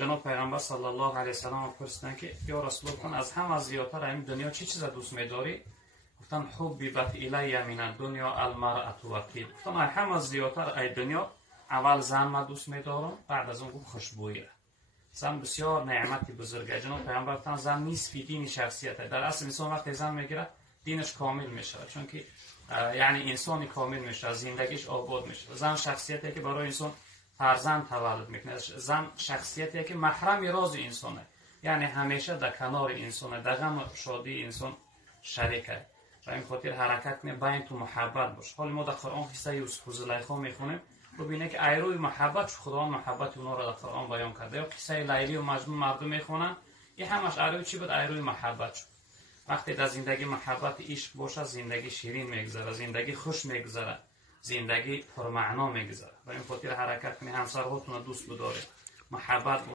جناب پیغمبر صلی الله علیه و سلم پرسیدن که یا رسول الله از همه زیادتر این دنیا چه چیز دوست می‌داری؟ گفتن حبی بت الی من الدنیا المرأة و الطیب. گفتن همه زیادتر ای دنیا اول زن ما دوست می‌دارم، بعد از اون گفت خوشبویی. زن بسیار نعمتی بزرگه. جناب پیغمبر گفتن زن نصف دین شخصیته. در اصل انسان وقتی زن میگیره دینش کامل میشه، چون که یعنی انسانی کامل میشه، زندگیش آباد میشه. زن شخصیتی که برای انسان فرزند تولد میکنه. زن شخصیتی که محرم راز انسانه، یعنی همیشه در کنار انسانه، در غم شادی انسان شریکه. و این خاطر حرکت می بین تو محبت باش. حال ما در قرآن قصه یوسف و زلیخا میخونیم، ببینه که ایروی محبت خدا محبت اونا را در قرآن بیان کرده. یا قصه لیلی و مجنون مردم میخونن، این همش ایروی چی بود؟ ایروی محبت شد. وقتی در زندگی محبت عشق باشه، زندگی شیرین میگذره، زندگی خوش میگذره، زندگی پرمعنا میگذره. و این خاطر حرکت می همسرهاتون دوست بدارید، محبت